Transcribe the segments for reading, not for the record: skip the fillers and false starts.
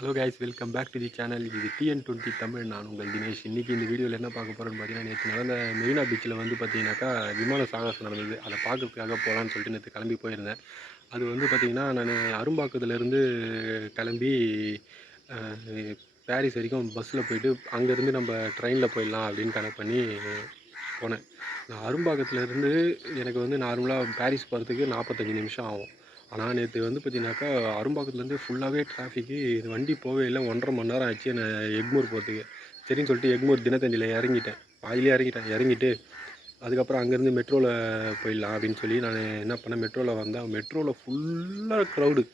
Hello guys, welcome back to the channel. இது TN20 Tamil. நான் உங்கள் தினேஷ். இன்றைக்கி இந்த வீடியோவில் என்ன பார்க்க போகிறோன்னு பார்த்தீங்கன்னா, நேற்று நடந்த மெரினா பீச்சில் வந்து பார்த்தீங்கன்னாக்கா விமான சாகசம் நடந்தது. அதை பார்க்கறதுக்காக போகலான்னு சொல்லிட்டு நேற்று கிளம்பி போயிருந்தேன். அது வந்து பார்த்திங்கன்னா, நான் அரும்பாக்கத்துலேருந்து கிளம்பி பாரிஸ் வரைக்கும் பஸ்ஸில் போயிட்டு அங்கேருந்து நம்ம ட்ரெயினில் போயிடலாம் அப்படின்னு கனெக்ட் பண்ணி போனேன். நான் அரும்பாக்கத்துலேருந்து எனக்கு வந்து நார்மலாக பாரிஸ் போகிறதுக்கு 45 நிமிஷம் ஆகும். ஆனால் நேற்று வந்து பார்த்தீங்கன்னாக்கா அரும்பாக்கத்துலேருந்து ஃபுல்லாகவே டிராஃபிக்கு. இது வண்டி போகவே இல்லை. 1.5 மணி நேரம் ஆச்சு நான் எக்மூர் போகிறதுக்கு. சரின்னு சொல்லிட்டு எக்மூர் தினத்தந்தியில் இறங்கிட்டேன். பாதிலே இறங்கிட்டு அதுக்கப்புறம் அங்கேருந்து மெட்ரோவில் போயிடலாம் அப்படின்னு சொல்லி நான் என்ன பண்ணேன், மெட்ரோவில் வந்தேன். மெட்ரோவில் ஃபுல்லாக க்ரௌடு.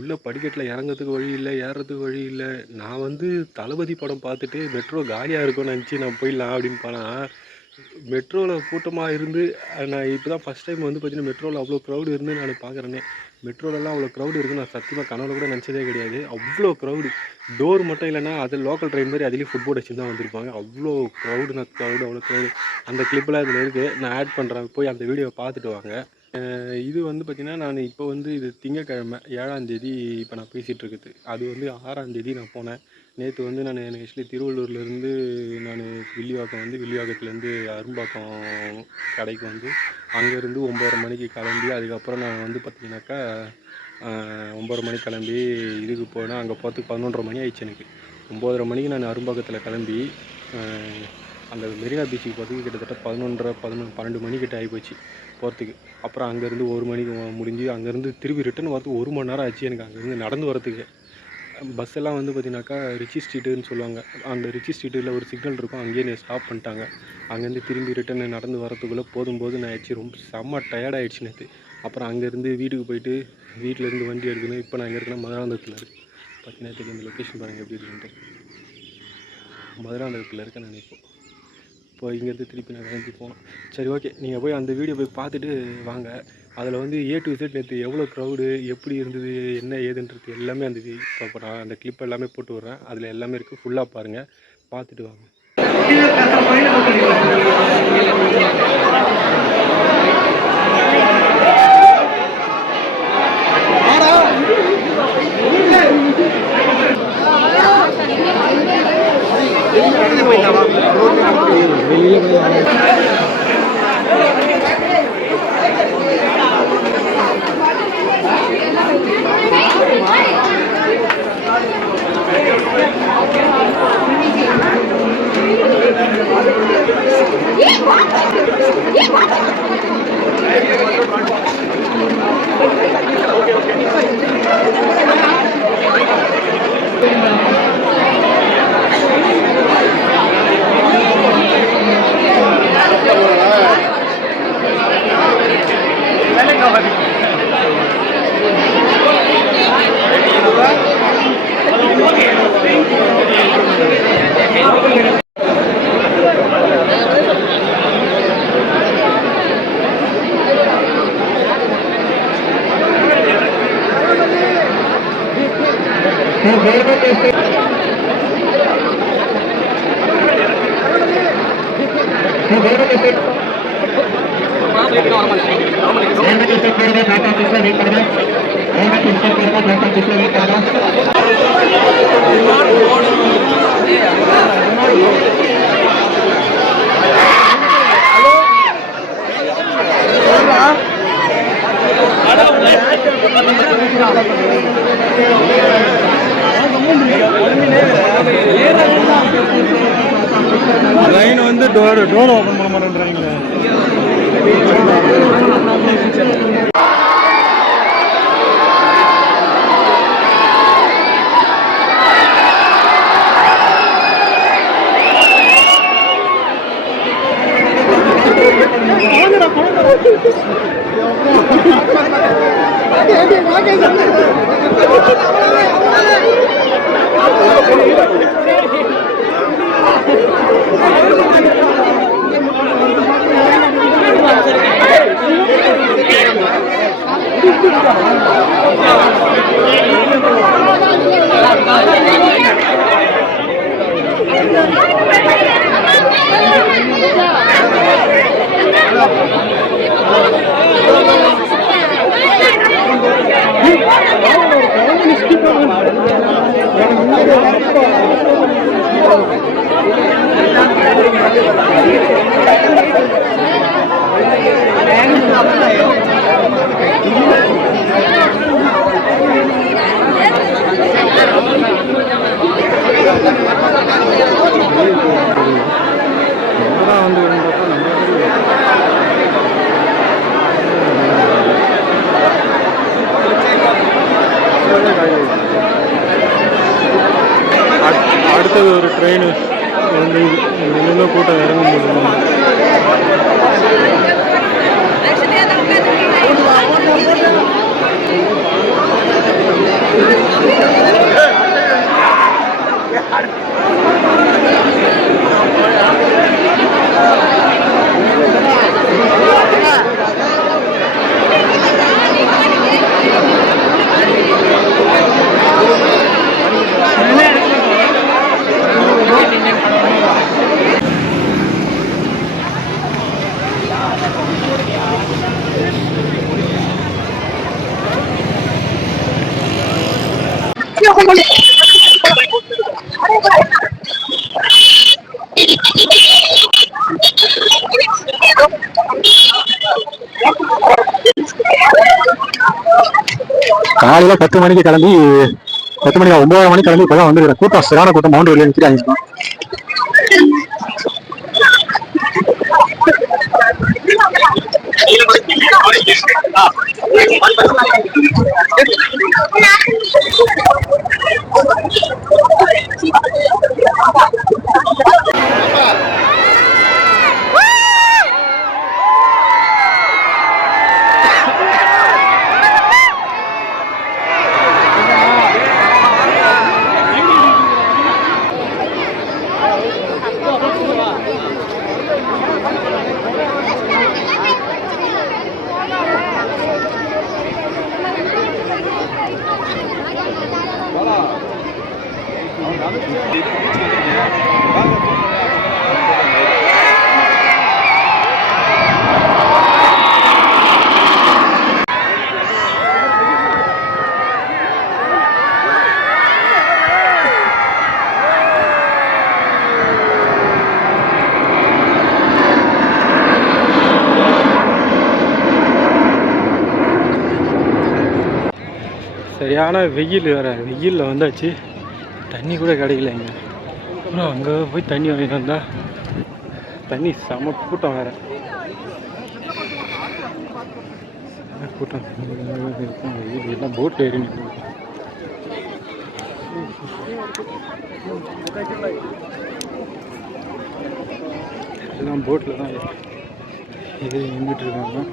உள்ளே படிக்கட்டில் இறங்கிறதுக்கு வழி இல்லை, ஏறுறதுக்கு வழி இல்லை. நான் வந்து தளபதி படம் பார்த்துட்டு மெட்ரோ காலியாக இருக்கும்னு நினச்சி நான் போயிடலாம் அப்படின்னு போனால் மெட்ரோவில் கூட்டமாக இருந்து நான் இப்போ தான் ஃபஸ்ட் டைம் வந்து பார்த்தீங்கன்னா மெட்ரோவில் அவ்வளோ க்ரௌடு இருந்து நான் பார்க்குறேனே. மெட்ரோலலாம் அவ்வளோ க்ரௌடு இருக்குன்னு நான் சத்தியமாக கனவுல கூட நினச்சதே கிடையாது. அவ்வளோ க்ரௌடு. டோர் மட்டும் இல்லைன்னா அது லோக்கல் ட்ரெயின் மாதிரி அதுலேயும் ஃபுட்போர்ட் வச்சு தான் வந்திருப்பாங்க. அவ்வளோ க்ரௌடு அவ்வளோ க்ரௌடு. அந்த கிளிப்பெலாம் இதில் இருக்குது, நான் ஆட் பண்ணுறேன். போய் அந்த வீடியோவை பார்த்துட்டு வாங்க. இது வந்து பார்த்திங்கன்னா நான் இப்போ வந்து இது திங்கக்கிழமை 7ஆம் தேதி இப்போ நான் பேசிகிட்டு இருக்குது. அது வந்து 6ஆம் தேதி நான் போனேன். நேற்று வந்து நான் ஆக்சுவலி திருவள்ளூர்லேருந்து நான் வில்லிவாக்கத்துலேருந்து அரும்பாக்கம் கடைக்கு வந்து அங்கேருந்து 9:30 மணிக்கு கிளம்பி அதுக்கப்புறம் நான் வந்து பார்த்திங்கனாக்கா 9:30 மணிக்கு கிளம்பி இதுக்கு போனேன். அங்கே போகிறதுக்கு 11:30 மணி ஆயிடுச்சு. எனக்கு 9:30 மணிக்கு நான் அரும்பாக்கத்தில் கிளம்பி அந்த மெரினா பீச்சுக்கு போகிறதுக்கு கிட்டத்தட்ட 12 மணிக்கிட்ட ஆகிப்போச்சு போகிறதுக்கு. அப்புறம் அங்கேருந்து 1 மணிக்கு முடிஞ்சு அங்கேருந்து திருப்பி ரிட்டன் வரதுக்கு 1 மணி நேரம் ஆச்சு எனக்கு அங்கேருந்து நடந்து வரத்துக்கு. பஸ் எல்லாம் வந்து பார்த்திங்கனாக்கா ரிச்சி ஸ்ட்ரீட்டுன்னு சொல்லுவாங்க. அந்த ரிச்சி ஸ்ட்ரீட்டில் ஒரு சிக்னல் இருக்கும், அங்கேயே என்னை ஸ்டாப் பண்ணிட்டாங்க. அங்கேருந்து திரும்பி ரிட்டன் நடந்து வரத்துக்குள்ளே போதும் ஆயிடுச்சு. ரொம்ப செம்ம டயர்டாகிடுச்சு நேற்று. அப்புறம் அங்கேருந்து வீட்டுக்கு போயிட்டு வீட்டிலேருந்து வண்டி எடுக்கணும். இப்போ நான் எங்கே இருக்கேன்னா மதுராந்தகத்தில் இருக்குது. பார்த்தீங்கன்னா தெரியும், இந்த லொக்கேஷன் பாருங்கள் எப்படி இருக்குன்ட்டு. மதுராந்தகத்தில் இருக்கேன் நான் இப்போ இங்கேருந்து திருப்பி நான் கிளம்பி போனோம். சரி, ஓகே, நீங்கள் போய் அந்த வீடியோ போய் பார்த்துட்டு வாங்க. அதில் வந்து A to Z நேற்று எவ்வளோ க்ரௌடு, எப்படி இருந்தது, என்ன ஏதுன்றது எல்லாமே இப்போ நான் அந்த கிளிப் எல்லாமே போட்டு விட்றேன். அதில் எல்லாமே இருக்குது. ஃபுல்லாக பாருங்கள், பார்த்துட்டு வாங்க. லைன் வந்து டோர் ஓப்பன் பண்ண மாட்டேன்றாங்க. அடுத்தது ஒரு ட்ரெயின் வந்து இன்னும் கூட்டம் இறங்கும் போது காலையில 10 மணிக்கு கிளம்பி 10 மணி 9 மணிக்கு கிளம்பி இப்பதான் வந்து கூட்டம் சிறான கூட்டம் மவுண்ட் வெளியே நிற்கிறாங்க. சரியான வெயில் வேறு, வெயிலில் வந்தாச்சு. தண்ணி கூட கிடைக்கல இங்கே. அப்புறம் அங்கே போய் தண்ணி வாங்கிட்டு வந்தால் தண்ணி செம கூட்டம் வேறு. கூட்டம் வெயில் எல்லாம் போட்டில் ஏறி எல்லாம் போட்டில் தான் ஏறி நின்றுட்டு இருக்காங்க.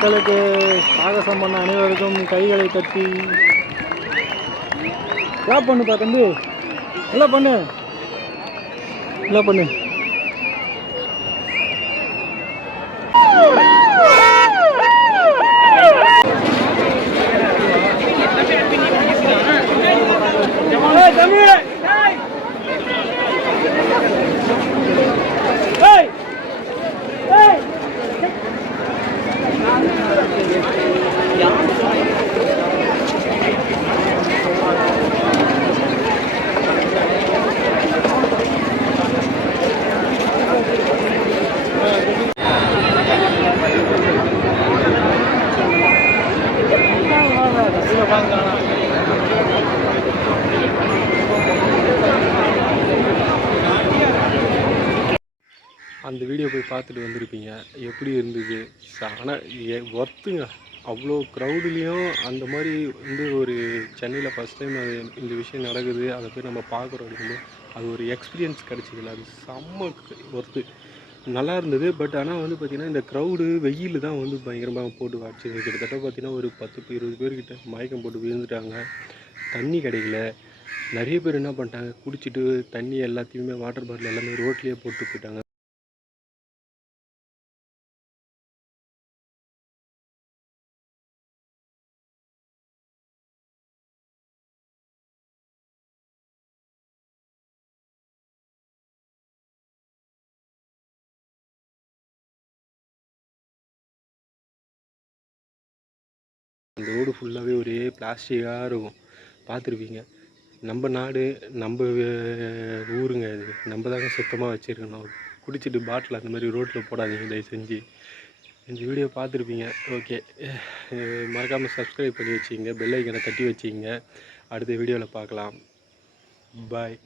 மக்களுக்கு சாகசம் பண்ண அனைவருக்கும் கைகளை தட்டி கிளாப் பண்ணுப்பா தம்பி, நல்லா பண்ணு, நல்லா பண்ணு. அந்த வீடியோ போய் பார்த்துட்டு வந்திருப்பீங்க. எப்படி இருந்தது? ஆனால் ஒர்த்துங்க. அவ்வளோ க்ரௌடுலேயும் அந்த மாதிரி வந்து ஒரு சென்னையில் ஃபஸ்ட் டைம் அது இந்த விஷயம் நடக்குது, அதை போய் நம்ம பார்க்குறோம் அப்படிங்கும்போது அது ஒரு எக்ஸ்பீரியன்ஸ் கிடச்சிதுல்ல, அது செம்ம ஒர்த்து. நல்லா இருந்தது. பட் ஆனால் வந்து பார்த்திங்கன்னா இந்த க்ரௌடு வெயில் தான் வந்து பயங்கரமாக போட்டு வாடிச்சு. கிட்டத்தட்ட பார்த்திங்கன்னா ஒரு 10-20 பேர்கிட்ட மயக்கம் போட்டு விழுந்துட்டாங்க. தண்ணி கிடைக்கல. நிறைய பேர் என்ன பண்ணிட்டாங்க, குடிச்சிட்டு தண்ணி எல்லாத்தையுமே வாட்டர் பாட்டில் எல்லாமே ரோட்லேயே போட்டு போயிட்டாங்க. அந்த ரோடு ஃபுல்லாகவே ஒரே பிளாஸ்டிக்காக இருக்கும். பார்த்துருப்பீங்க. நம்ம நாடு, நம்ம ஊருங்க இது. நம்ம தாங்க சுத்தமாக வச்சுருக்கணும். குடிச்சிட்டு பாட்டில் அந்த மாதிரி ரோட்டில் போடாதீங்க தயவு செஞ்சு. இந்த வீடியோ பார்த்துருப்பீங்க. ஓகே, மறக்காமல் சப்ஸ்கிரைப் பண்ணி வச்சுங்க, பெல் ஐக்கனை தட்டி வச்சுங்க. அடுத்த வீடியோவில் பார்க்கலாம். பாய்.